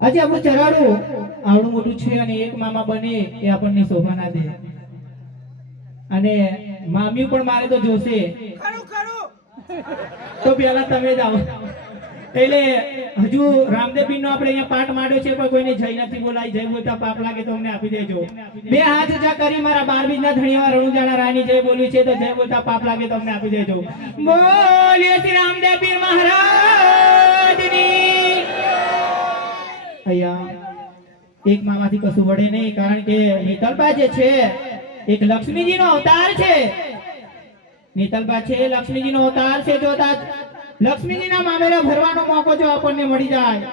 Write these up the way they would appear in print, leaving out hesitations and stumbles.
આજે આપણું ચરાડું આવડું મોટું છે અને એક મામા બને એ આપણને શોભા ના દે અને મામી પણ મારે તો જોશે તો પેલા તમે જાઓ એટલે હજુ રામદેવ પીર નો આપણે અહીંયા પાઠ માંડ્યો છે પણ કોઈને જય નથી બોલાય જય બોલતા પાપ લાગે તો અમને આપી દેજો બે હાથ ઊંચા કરી મારા 12 બીજના ધણીવાર રણુજાણા રાની જય બોલી છે તો જય બોલતા પાપ લાગે તો અમને આપી દેજો બોલીએ શ્રી રામદેવ પીર મહારાજની એક મામાથી કશું વડે નહીં કારણ કે નીતલબા જે છે એક લક્ષ્મીજીનો અવતાર છે નીતલબા છે લક્ષ્મીજીનો અવતાર છે જો લક્ષ્મીજીના મામેરા ભરવાનો મોકો જો આપણને મળી જાય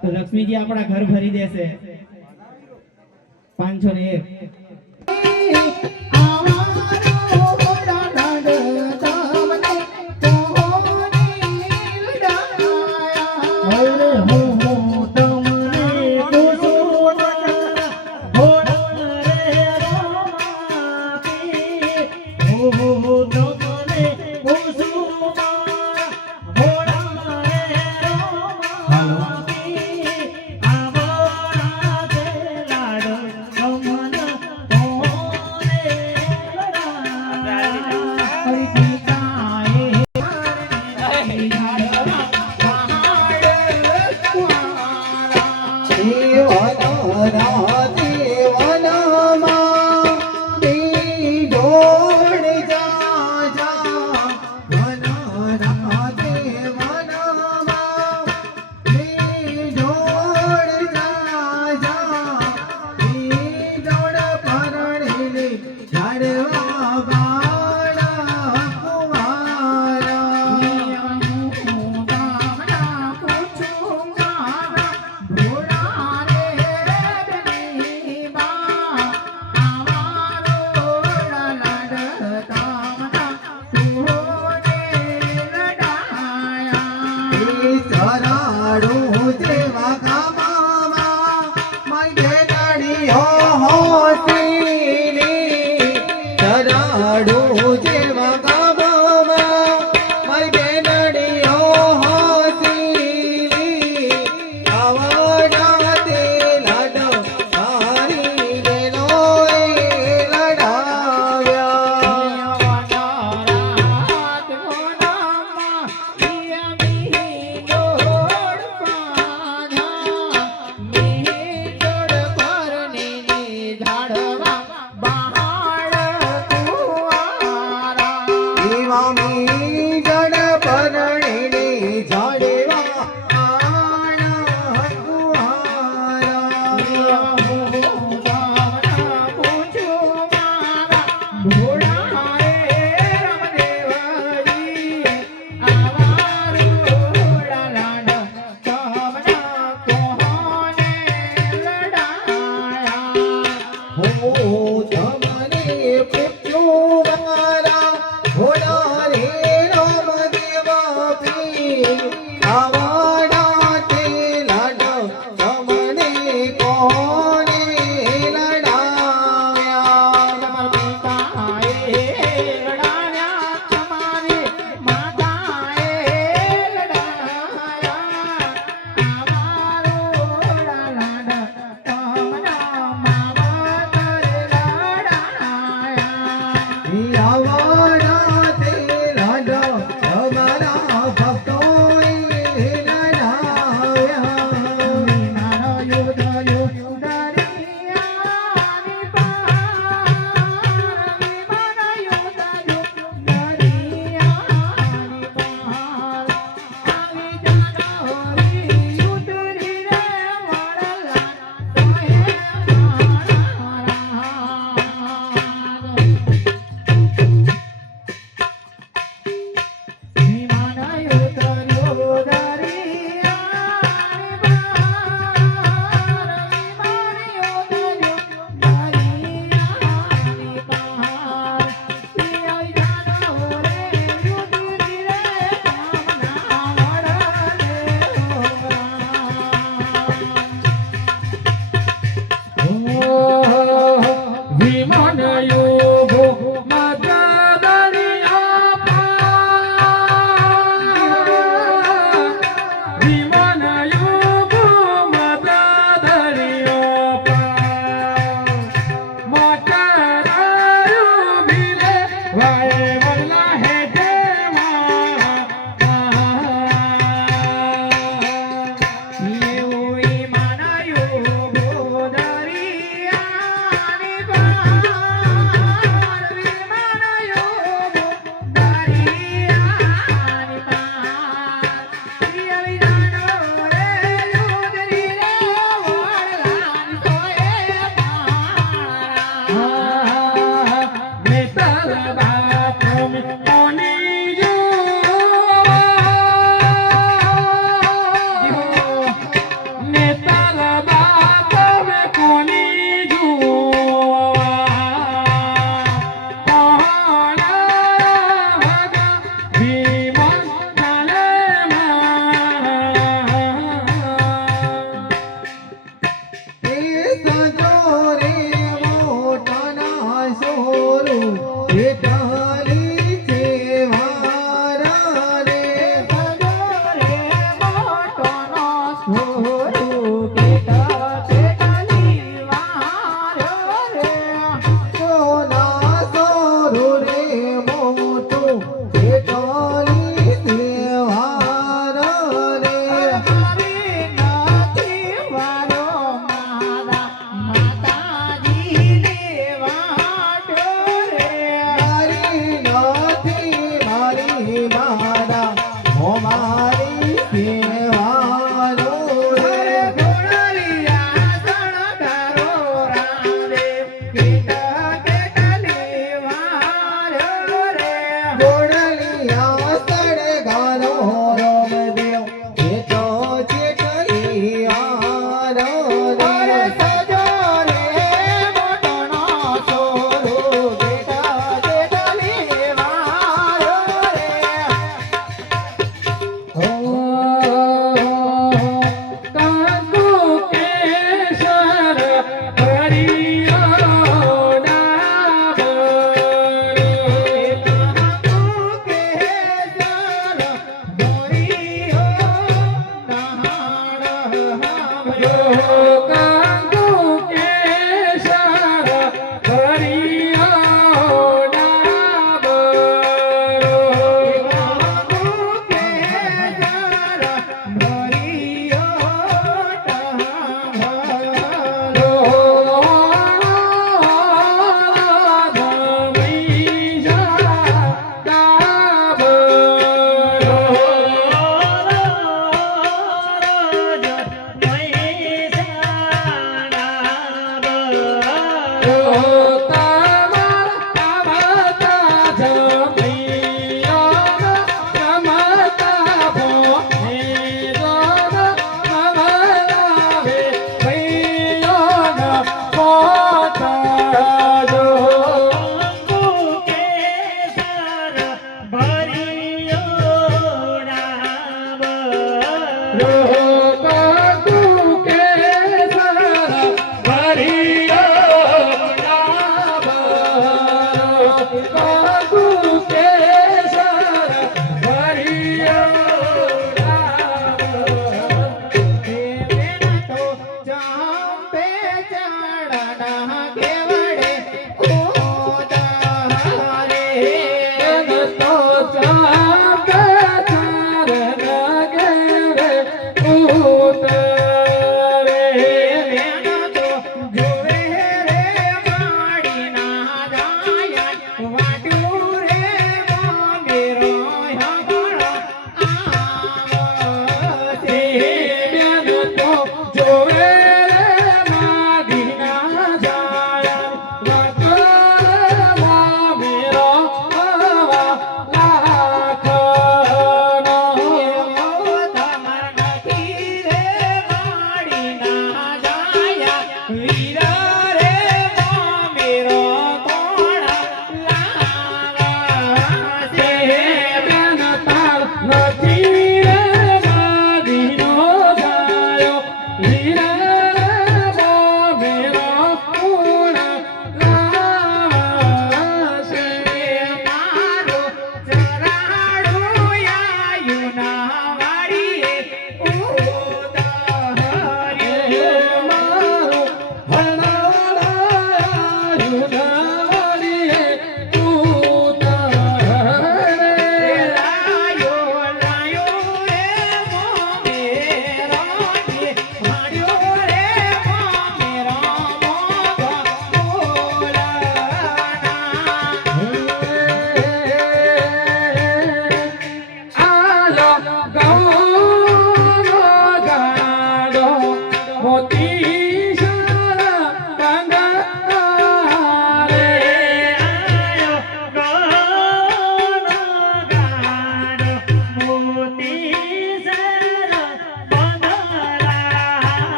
તો લક્ષ્મીજી આપણા ઘર ભરી દેશે 501 हो ભોળા રે રામદેવજી આવા રોડા લાડ તમના કોને લડાયા હો તમને પૂછ્યું મારા ભોળા રે રામદેવા પીર આવાડા તે લાડ તમને કોને લડાવ્યા પિતાએ લડાવ્યા તમારી માતાએ લડાયા અમારો લાડ તમના માવતર લડાયા આવાડા તે લાડ તમારા ભક્તોએ લડાવ્યા મારો યુદ્ધ દરિયાની પાર મારો યુદ્ધ દરિયાની પાર આવી જાનો રી યુદ્ધરી રે વડલા તોય એકો